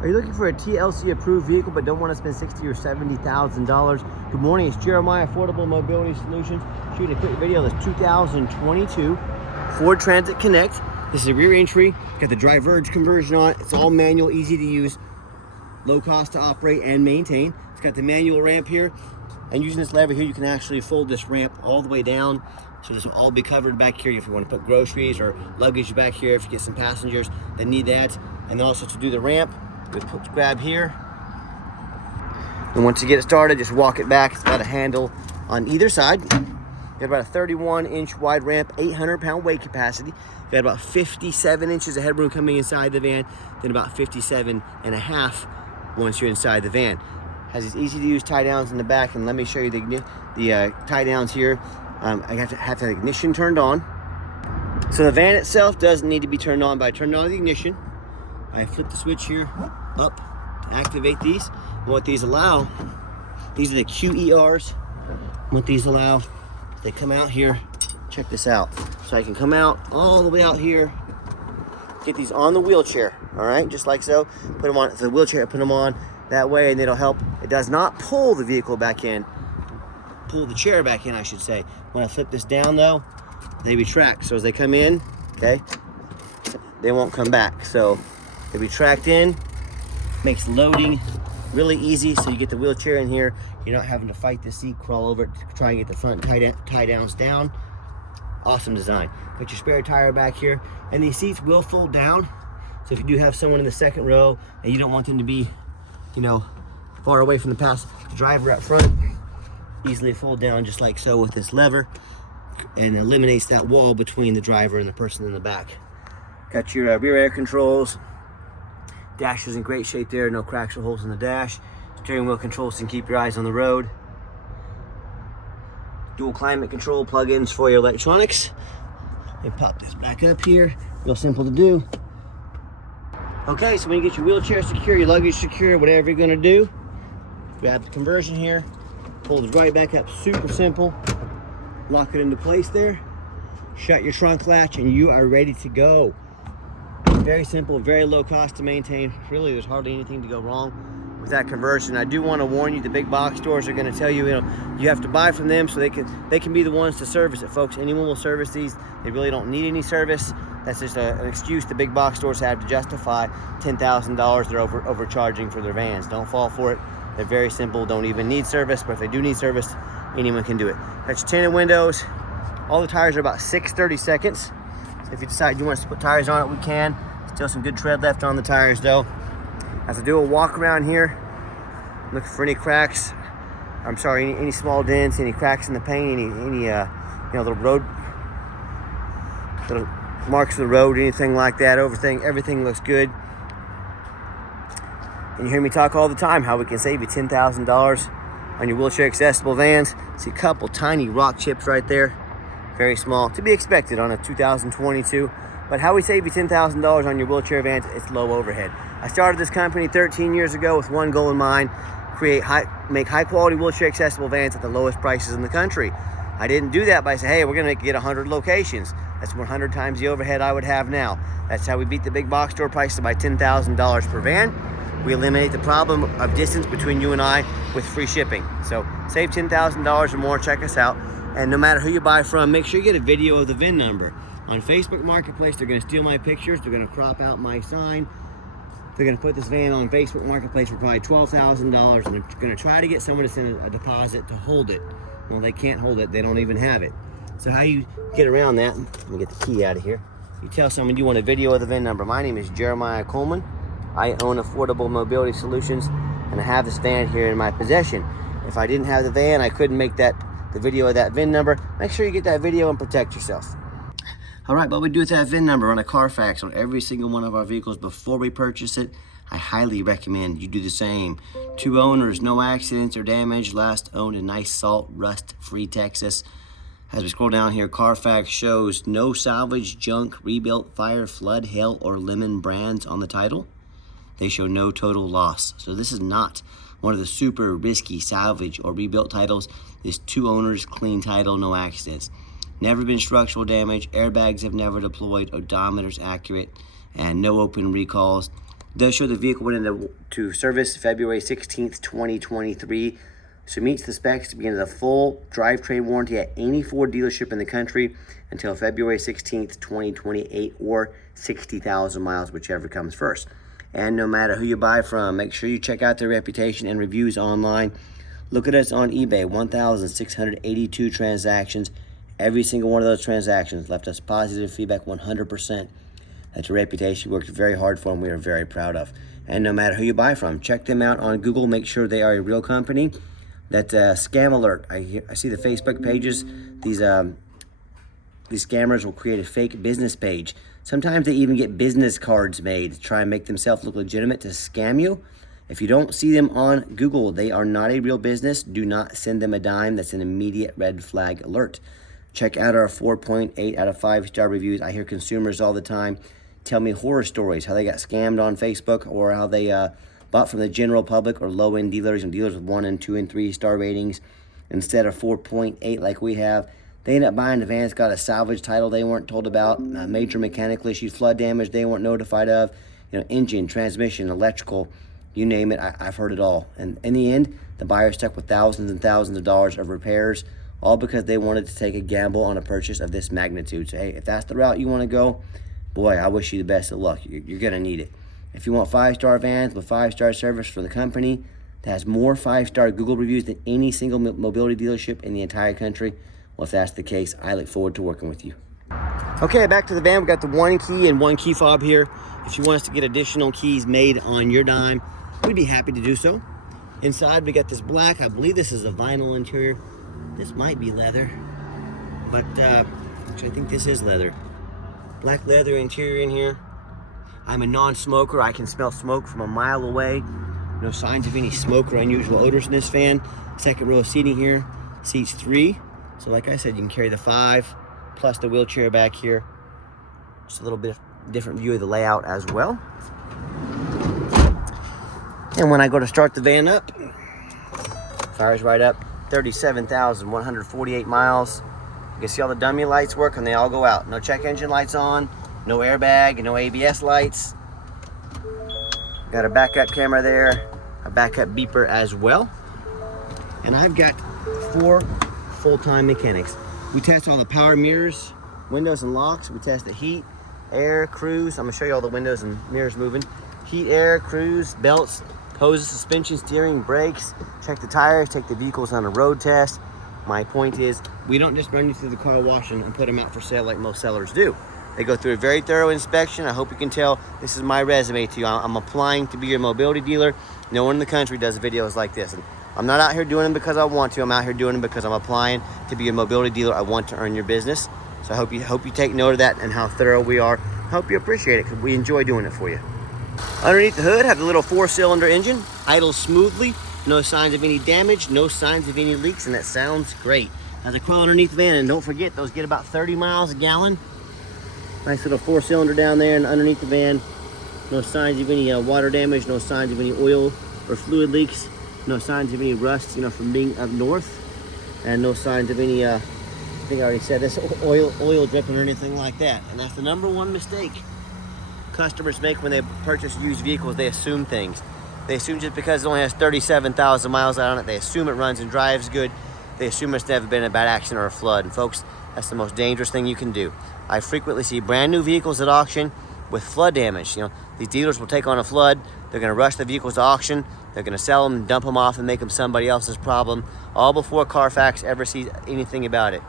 Are you looking for a TLC approved vehicle but don't want to spend $60,000 or $70,000? Good morning, it's Jeremiah, Affordable Mobility Solutions. Shooting a quick video of this 2022 Ford Transit Connect. This is a rear entry, got the Driverge conversion on it. It's all manual, easy to use, low cost to operate and maintain. It's got the manual ramp here, and using this lever here, you can actually fold this ramp all the way down. So this will all be covered back here if you want to put groceries or luggage back here, if you get some passengers that need that. And also to do the ramp, just grab here. And once you get it started, just walk it back. It's got a handle on either side. You got about a 31-inch wide ramp, 800-pound weight capacity. You got about 57 inches of headroom coming inside the van, then about 57 and a half once you're inside the van. Has these easy-to-use tie-downs in the back, and let me show you the tie-downs here. I have the ignition turned on. So the van itself doesn't need to be turned on, but I turned on the ignition. I flip the switch here up to activate these. And what these allow, these are the QERs. What these allow, they come out here. Check this out. So I can come out all the way out here, get these on the wheelchair, all right, just like so. Put them on the wheelchair, put them on that way, and it'll help. It does not pull the vehicle back in, pull the chair back in, I should say. When I flip this down though, they retract. So as they come in, okay, they won't come back. So they retract in, makes loading really easy. So you get the wheelchair in here, you're not having to fight the seat, crawl over it to try and get the front tie downs down. Awesome design. Put your spare tire back here, and these seats will fold down. So if you do have someone in the second row and you don't want them to be, you know, far away from the driver up front, easily fold down just like so with this lever, and eliminates that wall between the driver and the person in the back. Got your rear air controls. Dash is in great shape there, no cracks or holes in the dash. Steering wheel controls can keep your eyes on the road. Dual climate control plug-ins for your electronics. And pop this back up here, real simple to do. Okay, so when you get your wheelchair secure, your luggage secure, whatever you're gonna do, grab the conversion here, pull it right back up, super simple. Lock it into place there, shut your trunk latch, and you are ready to go. Very simple, very low cost to maintain. Really, there's hardly anything to go wrong with that conversion. I do want to warn you, the big box stores are going to tell you, you have to buy from them so they can be the ones to service it, folks. Anyone will service these. They really don't need any service. That's just an excuse the big box stores have to justify $10,000 they're overcharging for their vans. Don't fall for it. They're very simple, don't even need service, but if they do need service, anyone can do it. That's your tinted windows. All the tires are about 6/32. So if you decide you want us to put tires on it, we can. Still some good tread left on the tires though. As I do a walk around here, looking for any cracks. I'm sorry, any small dents, any cracks in the paint, any little road, little marks of the road, anything like that. Everything looks good. And you hear me talk all the time how we can save you $10,000 on your wheelchair accessible vans. See a couple tiny rock chips right there. Very small, to be expected on a 2022. But how we save you $10,000 on your wheelchair vans, it's low overhead. I started this company 13 years ago with one goal in mind: make high quality wheelchair accessible vans at the lowest prices in the country. I didn't do that by saying, hey, we're gonna get 100 locations. That's 100 times the overhead I would have now. That's how we beat the big box store prices by $10,000 per van. We eliminate the problem of distance between you and I with free shipping. So save $10,000 or more, check us out. And no matter who you buy from, make sure you get a video of the VIN number. On Facebook Marketplace, they're gonna steal my pictures, they're gonna crop out my sign, they're gonna put this van on Facebook Marketplace for probably $12,000, and they're gonna try to get someone to send a deposit to hold it. Well, they can't hold it, they don't even have it. So how you get around that, let me get the key out of here. You tell someone you want a video of the VIN number. My name is Jeremiah Coleman. I own Affordable Mobility Solutions, and I have this van here in my possession. If I didn't have the van, I couldn't make the video of that VIN number. Make sure you get that video and protect yourself. All right, what we do with that VIN number, run a Carfax on every single one of our vehicles before we purchase it. I highly recommend you do the same. 2 owners, no accidents or damage, last owned in nice salt, rust-free Texas. As we scroll down here, Carfax shows no salvage, junk, rebuilt, fire, flood, hail, or lemon brands on the title. They show no total loss. So this is not one of the super risky salvage or rebuilt titles. This 2 owners, clean title, no accidents. Never been structural damage, airbags have never deployed, odometer's accurate, and no open recalls. Does show the vehicle went into service February 16th, 2023. So meets the specs to begin the full drivetrain warranty at any Ford dealership in the country until February 16th, 2028, or 60,000 miles, whichever comes first. And no matter who you buy from, make sure you check out their reputation and reviews online. Look at us on eBay, 1,682 transactions. Every single one of those transactions left us positive feedback, 100%. That's a reputation we worked very hard for and we are very proud of. And no matter who you buy from, check them out on Google. Make sure they are a real company. That's a scam alert. I see the Facebook pages. These scammers will create a fake business page. Sometimes they even get business cards made to try and make themselves look legitimate to scam you. If you don't see them on Google, they are not a real business. Do not send them a dime. That's an immediate red flag alert. Check out our 4.8 out of 5-star reviews. I hear consumers all the time tell me horror stories, how they got scammed on Facebook or how they bought from the general public or low-end dealers and dealers with 1 and 2 and 3-star ratings instead of 4.8 like we have. They end up buying the van that's got a salvage title they weren't told about, major mechanical issues, flood damage they weren't notified of, engine, transmission, electrical, you name it, I've heard it all. And in the end, the buyer stuck with thousands and thousands of dollars of repairs, all because they wanted to take a gamble on a purchase of this magnitude. So hey, if that's the route you want to go, boy, I wish you the best of luck. You're going to need it. If you want 5-star vans with 5-star service from the company that has more 5-star Google reviews than any single mobility dealership in the entire country, well, if that's the case, I look forward to working with you. Okay, back to the van. We got the 1 key and 1 key fob here. If you want us to get additional keys made on your dime, we'd be happy to do so. Inside, we got this black. I believe this is a vinyl interior. This might be leather, but actually I think this is leather. Black leather interior in here. I'm a non-smoker. I can smell smoke from a mile away. No signs of any smoke or unusual odors in this van. Second row of seating here. Seats 3. So like I said, you can carry the 5 plus the wheelchair back here. Just a little bit different view of the layout as well. And when I go to start the van up, fires right up. 37,148 miles. You can see all the dummy lights work and they all go out. No check engine lights on, no airbag, no ABS lights. Got a backup camera there, a backup beeper as well. And I've got 4 full-time mechanics. We test all the power mirrors, windows and locks. We test the heat, air, cruise. I'm gonna show you all the windows and mirrors moving. Heat, air, cruise, belts, hoses, suspension, steering, brakes. Check the tires, take the vehicles on a road test. My point is, we don't just run you through the car wash and put them out for sale like most sellers do. They go through a very thorough inspection. I hope you can tell this is my resume to you. I'm applying to be your mobility dealer. No one in the country does videos like this. And I'm not out here doing them because I want to. I'm out here doing them because I'm applying to be your mobility dealer. I want to earn your business. So I hope you take note of that and how thorough we are. I hope you appreciate it because we enjoy doing it for you. Underneath the hood, have the little 4-cylinder engine, idles smoothly, no signs of any damage, no signs of any leaks, and that sounds great. As I crawl underneath the van, and don't forget, those get about 30 miles a gallon. Nice little 4-cylinder down there and underneath the van. No signs of any water damage, no signs of any oil or fluid leaks, no signs of any rust, from being up north, and no signs of any, I think I already said this, oil dripping or anything like that. And that's the #1 mistake customers make when they purchase used vehicles. They assume things. They assume just because it only has 37,000 miles out on it, they assume it runs and drives good. They assume it's never been a bad accident or a flood. And folks, that's the most dangerous thing you can do. I frequently see brand new vehicles at auction with flood damage. These dealers will take on a flood. They're going to rush the vehicles to auction. They're going to sell them, dump them off, and make them somebody else's problem, all before Carfax ever sees anything about it.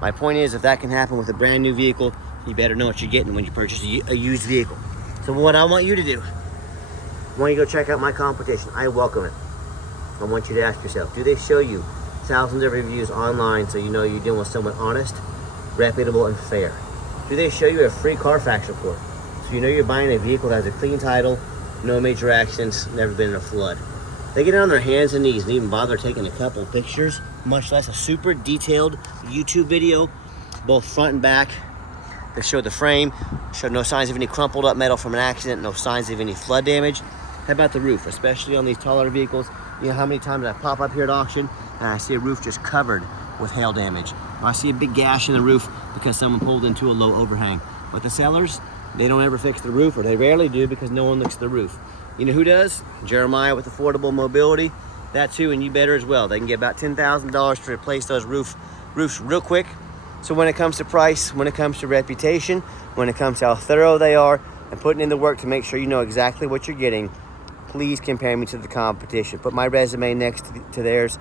My point is, if that can happen with a brand new vehicle, you better know what you're getting when you purchase a used vehicle. So what I want you to do, I want you to go check out my competition. I welcome it. I want you to ask yourself, do they show you thousands of reviews online so you know you're dealing with someone honest, reputable, and fair? Do they show you a free Carfax report so you know you're buying a vehicle that has a clean title, no major accidents, never been in a flood? They get on their hands and knees and even bother taking a couple pictures, much less a super detailed YouTube video, both front and back. They show the frame, show no signs of any crumpled up metal from an accident, no signs of any flood damage. How about the roof, especially on these taller vehicles? You know how many times I pop up here at auction and I see a roof just covered with hail damage. Or I see a big gash in the roof because someone pulled into a low overhang. With the sellers, They don't ever fix the roof, or they rarely do because no one looks at the roof. You know who does? Jeremiah with Affordable Mobility. That's who, and you better as well. They can get about $10,000 to replace those roofs real quick. So when it comes to price, when it comes to reputation, when it comes to how thorough they are, and putting in the work to make sure you know exactly what you're getting, please compare me to the competition. Put my resume next to theirs,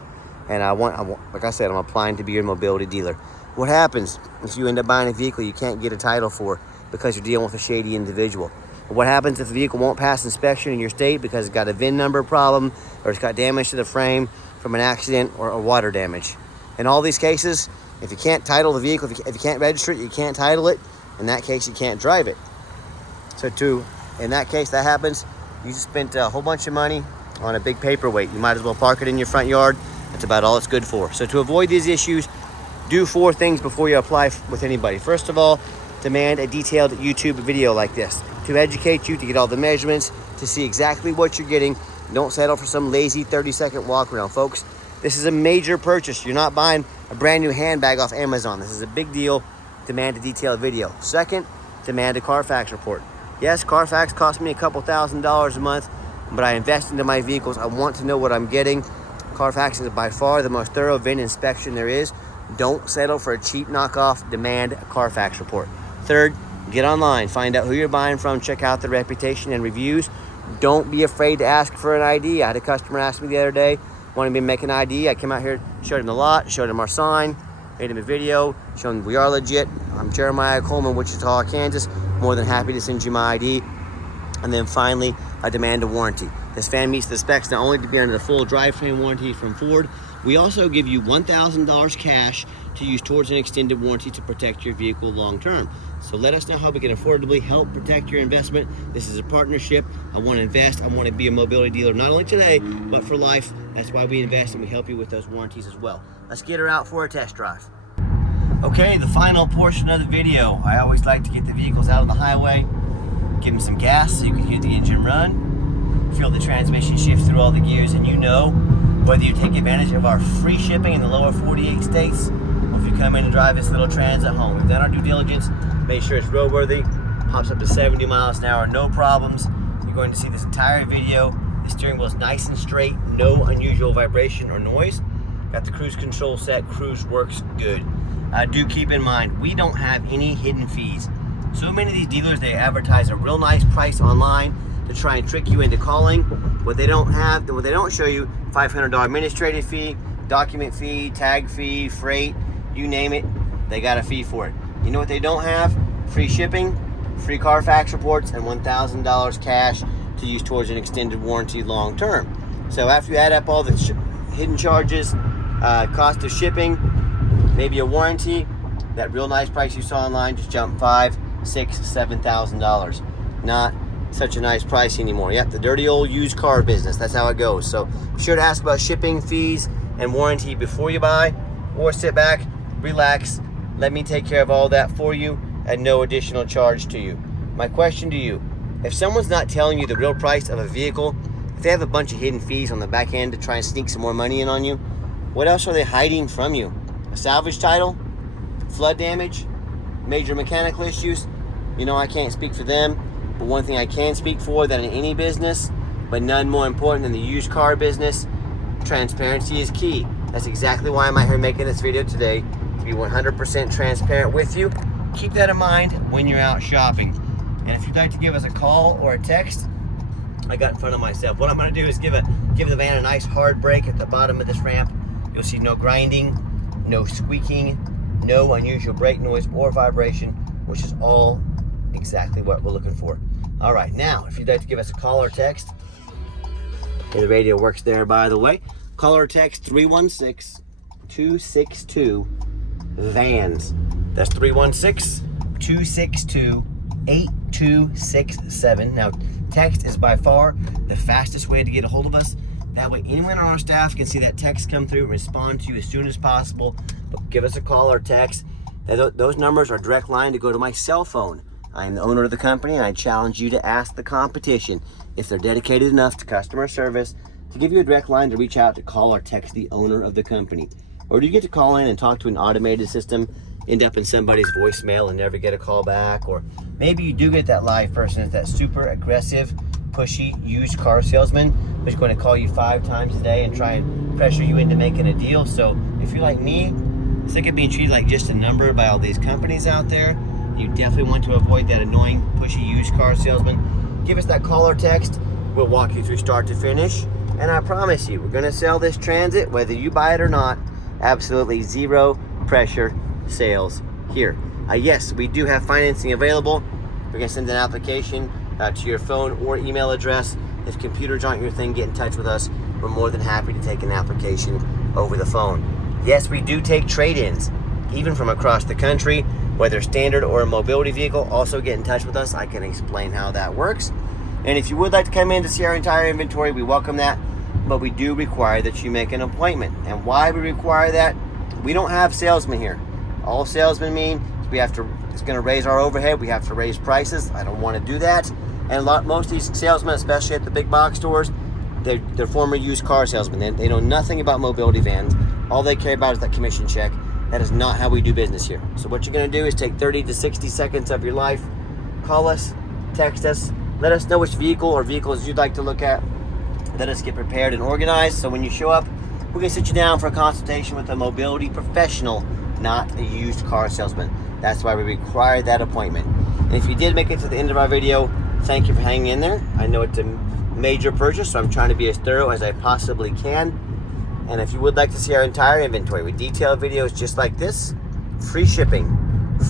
and I want, like I said, I'm applying to be your mobility dealer. What happens if you end up buying a vehicle you can't get a title for because you're dealing with a shady individual? What happens if the vehicle won't pass inspection in your state because it's got a VIN number problem, or it's got damage to the frame from an accident or water damage? In all these cases, if you can't title the vehicle, if you can't register it, you can't title it. In that case, you can't drive it. So in that case, that happens, you just spent a whole bunch of money on a big paperweight. You might as well park it in your front yard. That's about all it's good for. So to avoid these issues, do 4 things before you apply with anybody. First of all, demand a detailed YouTube video like this to educate you, to get all the measurements, to see exactly what you're getting. Don't settle for some lazy 30-second walk around, folks. This is a major purchase. You're not buying a brand new handbag off Amazon. This is a big deal. Demand a detailed video. Second, demand a Carfax report. Yes, Carfax costs me a couple $1,000s a month, but I invest into my vehicles. I want to know what I'm getting. Carfax is by far the most thorough VIN inspection there is. Don't settle for a cheap knockoff. Demand a Carfax report. Third, get online, find out who you're buying from, check out the reputation and reviews. Don't be afraid to ask for an ID. I had a customer ask me the other day, wanted me to make an ID. I came out here, showed him the lot, showed him our sign, made him a video, showed him we are legit. I'm Jeremiah Coleman, Wichita, Kansas. More than happy to send you my ID. And then finally, I demand a warranty. This van meets the specs not only to be under the full drivetrain warranty from Ford, we also give you $1,000 cash to use towards an extended warranty to protect your vehicle long term. So let us know how we can affordably help protect your investment. This is a partnership. I want to invest. I want to be a mobility dealer, not only today, but for life. That's why we invest, and we help you with those warranties as well. Let's get her out for a test drive. Okay, the final portion of the video. I always like to get the vehicles out on the highway, give them some gas so you can hear the engine run, feel the transmission shift through all the gears, and you know whether you take advantage of our free shipping in the lower 48 states, or if you come in and drive this little Trans at home. We've done our due diligence, made sure it's roadworthy, pops up to 70 miles an hour, no problems. You're going to see this entire video. The steering wheel is nice and straight, no unusual vibration or noise. Got the cruise control set, cruise works good. Do keep in mind, we don't have any hidden fees. So many of these dealers, they advertise a real nice price online to try and trick you into calling. What they don't have, what they don't show you, $500 administrative fee, document fee, tag fee, freight, you name it, they got a fee for it. You know what they don't have? Free shipping, free Carfax reports, and $1,000 cash to use towards an extended warranty long term. So after you add up all the hidden charges, cost of shipping, maybe a warranty, that real nice price you saw online just jumped $5,000, $6,000, $7,000. Not such a nice price anymore. Yep, the dirty old used car business. That's how it goes. So be sure to ask about shipping, fees, and warranty before you buy, or sit back, relax, let me take care of all that for you at no additional charge to you. My question to you, if someone's not telling you the real price of a vehicle, if they have a bunch of hidden fees on the back end to try and sneak some more money in on you, what else are they hiding from you? A salvage title? Flood damage? Major mechanical issues? You know, I can't speak for them, but one thing I can speak for, that in any business, but none more important than the used car business, transparency is key. That's exactly why I'm out here making this video today, to be 100% transparent with you. Keep that in mind when you're out shopping. And if you'd like to give us a call or a text, I got in front of myself. What I'm going to do is give the van a nice hard brake at the bottom of this ramp. You'll see no grinding, no squeaking, no unusual brake noise or vibration, which is all exactly what we're looking for. All right, now, if you'd like to give us a call or text, the radio works there, by the way. Call or text 316-262-VANS. That's 316-262-8267. Now, text is by far the fastest way to get a hold of us. That way, anyone on our staff can see that text come through and respond to you as soon as possible. But give us a call or text. Those numbers are direct line to go to my cell phone. I am the owner of the company, and I challenge you to ask the competition if they're dedicated enough to customer service to give you a direct line to reach out to call or text the owner of the company. Or do you get to call in and talk to an automated system end up in somebody's voicemail and never get a call back. Or maybe you do get that live person, it's that super aggressive, pushy used car salesman who's going to call you 5 times a day and try and pressure you into making a deal. So if you're like me, sick of being treated like just a number by all these companies out there, you definitely want to avoid that annoying, pushy used car salesman. Give us that call or text. We'll walk you through start to finish. And I promise you, we're going to sell this Transit, whether you buy it or not. Absolutely zero pressure sales here. Yes, we do have financing available. We're going to send an application to your phone or email address. If computers aren't your thing, get in touch with us. We're more than happy to take an application over the phone. Yes, we do take trade-ins, even from across the country, whether standard or a mobility vehicle. Also get in touch with us. I can explain how that works. And if you would like to come in to see our entire inventory, we welcome that. But we do require that you make an appointment. And why we require that? We don't have salesmen here. All salesmen mean it's going to raise our overhead. We have to raise prices. I don't want to do that. And most of these salesmen, especially at the big box stores, they're former used car salesmen. They know nothing about mobility vans. All they care about is that commission check. That is not how we do business here. So what you're going to do is take 30 to 60 seconds of your life, call us, text us, let us know which vehicle or vehicles you'd like to look at. Let us get prepared and organized. So when you show up, we're going to sit you down for a consultation with a mobility professional, not a used car salesman. That's why we require that appointment. And if you did make it to the end of our video, thank you for hanging in there. I know it's a major purchase, so I'm trying to be as thorough as I possibly can. And if you would like to see our entire inventory with detailed videos just like this, free shipping,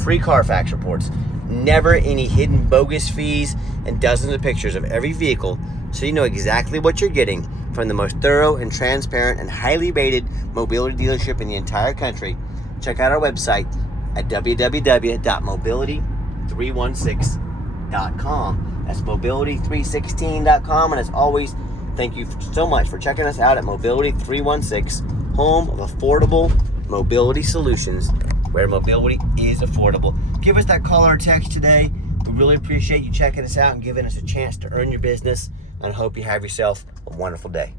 free Carfax reports, never any hidden bogus fees, and dozens of pictures of every vehicle so you know exactly what you're getting from the most thorough and transparent and highly rated mobility dealership in the entire country. Check out our website at www.mobility316.com. That's mobility316.com. And as always, thank you so much for checking us out at Mobility 316, home of affordable mobility solutions, where mobility is affordable. Give us that call or text today. We really appreciate you checking us out and giving us a chance to earn your business, and I hope you have yourself a wonderful day.